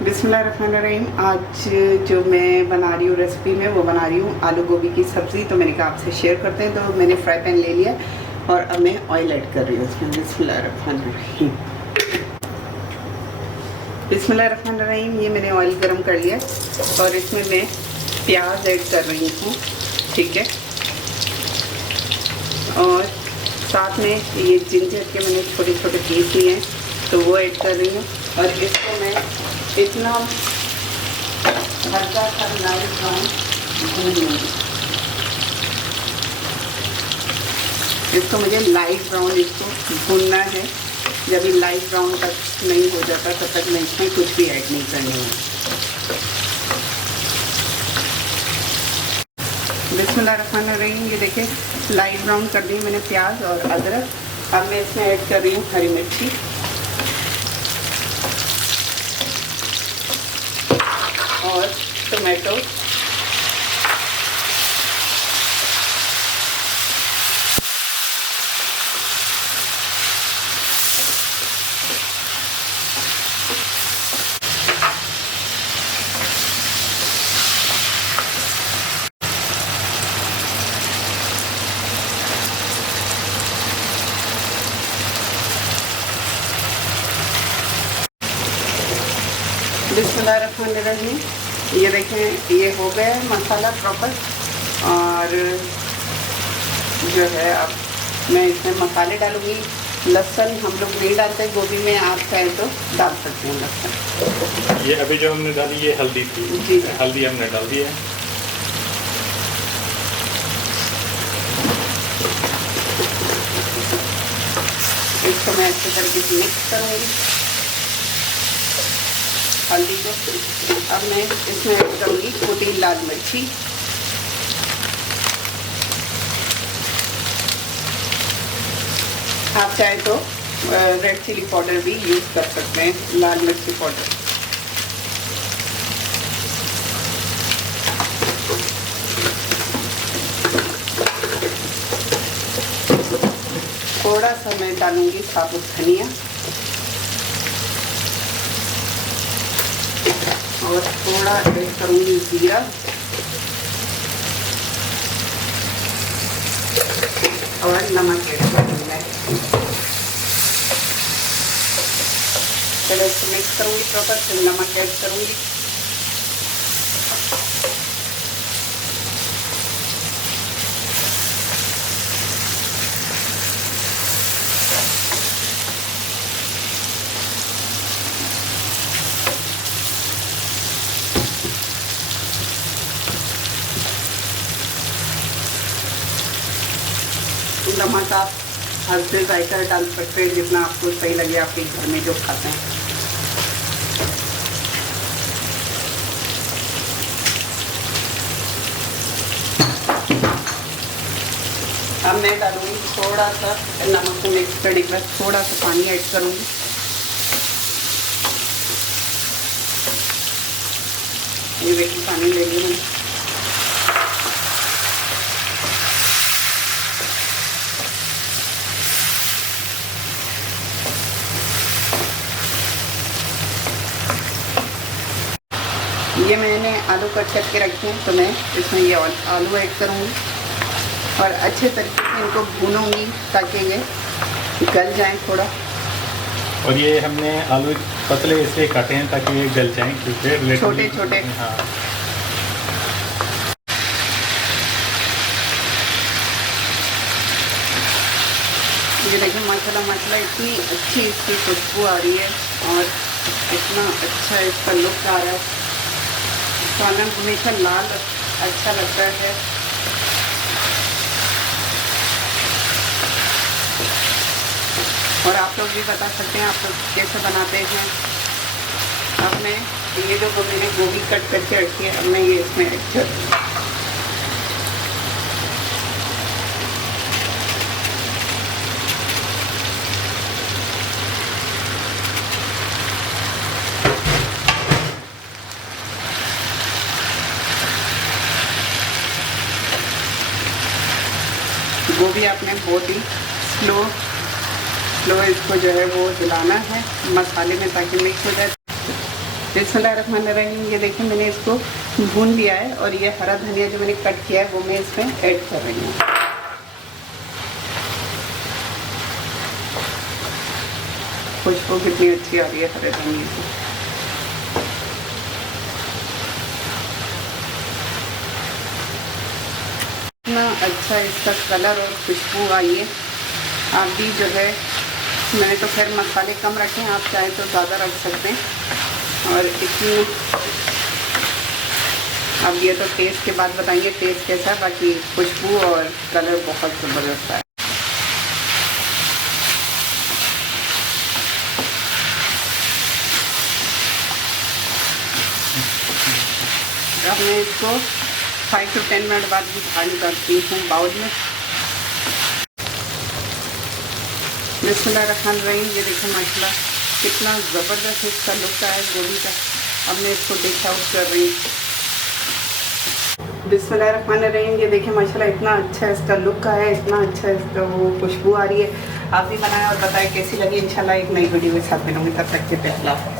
बिस्मिल्लाहिर्रहमानिर्रहीम। आज जो मैं बना रही हूँ रेसिपी में वो बना रही हूँ आलू गोभी की सब्ज़ी। तो मैंने कहा आपसे शेयर करते हैं। तो मैंने फ्राई पैन ले लिया और अब मैं ऑयल ऐड कर रही हूँ उसमें। बिस्मिल्लाहिर्रहमानिर्रहीम। ये मैंने ऑयल गरम कर लिया और इसमें मैं प्याज ऐड कर रही हूँ, ठीक है। और साथ में ये जिंजर के मैंने छोटे छोटे पीस लिए हैं तो वो ऐड कर रही हूँ। और इसको मैं इतना हल्का सा लाइट ब्राउन भून लूँगी। इसको मुझे लाइट ब्राउन इसको भूनना है। जब ये लाइट ब्राउन तक नहीं हो जाता तब तक मैं इसमें कुछ भी ऐड नहीं करनी है। बिस्मिल्लाहिर्रहमानिर्रहीम। ये देखिए लाइट ब्राउन कर दी मैंने प्याज और अदरक। अब मैं इसमें ऐड कर रही हूँ हरी मिर्ची और टमाटो। बिस्मिल्लाहिर्रहमानिर्रहीम। ये देखें ये हो गया है मसाला प्रॉपर। और जो है अब मैं इसमें मसाले डालूँगी। लहसुन हम लोग नहीं डालते गोभी में, आप चाहें तो डाल सकते हैं लहसुन। ये अभी जो हमने डाली ये हल्दी थी जी, हल्दी हमने डाल दी है। इसको मैं अच्छे तरीके से मिक्स करूँगी हल्दी को। अब मैं इसमें ऐड करूँगी कुटी लाल मिर्ची, आप चाहे तो रेड चिली पाउडर भी यूज़ कर सकते हैं, लाल मिर्ची पाउडर। थोड़ा सा मैं डालूँगी साबुत धनिया और थोड़ा ऐड करूँगी जीरा और नमक ऐड करूँगी मैं। पहले इसको मिक्स करूँगी प्रॉपर, फिर नमक ऐड करूँगी। नमक आप हर से जायका डाल सकते हैं जितना आपको सही लगे आपके घर में जो खाते हैं। अब मैं डालूंगी थोड़ा सा नमक को मिक्स करने के बाद थोड़ा सा पानी ऐड करूंगी। ये देखिए पानी ले लिया मैंने। ये मैंने आलू कट करके रखे हैं तो मैं इसमें ये आलू ऐड करूँगी और अच्छे तरीके से इनको भूनूंगी ताकि ये गल जाएं थोड़ा। और ये हमने आलू पतले इसलिए काटे हैं ताकि ये गल जाएं, क्योंकि छोटे छोटे। हाँ। ये देखिए माशाल्लाह इतनी अच्छी इसकी खुशबू आ रही है और इतना अच्छा इसका लुक आ रहा है। खाना हमेशा लाल अच्छा लगता है। और आप लोग भी बता सकते हैं आप लोग कैसे बनाते हैं। अब मैं ये जो मैंने गोभी कट करके रखी है अब मैं ये इसमें ऐड कर दूँगी। गोभी आपने बहुत ही स्लो इसको जो है वो हिलाना है मसाले में ताकि मिक्स हो जाए। बिस्मिल्लाहिर्रहमानिर्रहीम। ये देखिए मैंने इसको भून लिया है और ये हरा धनिया जो मैंने कट किया है वो मैं इसमें ऐड कर रही हूँ। खुशबू कितनी अच्छी आ रही है हरे धनिया की। इतना अच्छा इसका कलर और खुशबू आई है। आप भी जो है, मैंने तो खैर मसाले कम रखे हैं, आप चाहे तो ज़्यादा रख सकते हैं। और इतनी अब ये तो टेस्ट के बाद बताइए टेस्ट कैसा है, बाकी खुशबू और कलर बहुत ज़बरदस्त है। अब मैं इसको 5 to 10 मिनट बाद भी बाहर निकालती हूँ बाउल में। बिस्मिल्लाहिर्रहमानिर्रहीम। ये देखिए माशाल्लाह कितना ज़बरदस्त इसका लुक है गोभी का। अब मैं इसको डिश आउट कर रही हूँ। बिस्मिल्लाहिर्रहमानिर्रहीम। ये देखिए माशाल्लाह इतना अच्छा इसका लुक है, इतना अच्छा इसका वो खुशबू आ रही है। आप भी बनाएं और बताएं कैसी लगी। इंशाल्लाह एक नई वीडियो के साथ मिलूंगी, तब तक के लिए अल्लाह हाफ़िज़।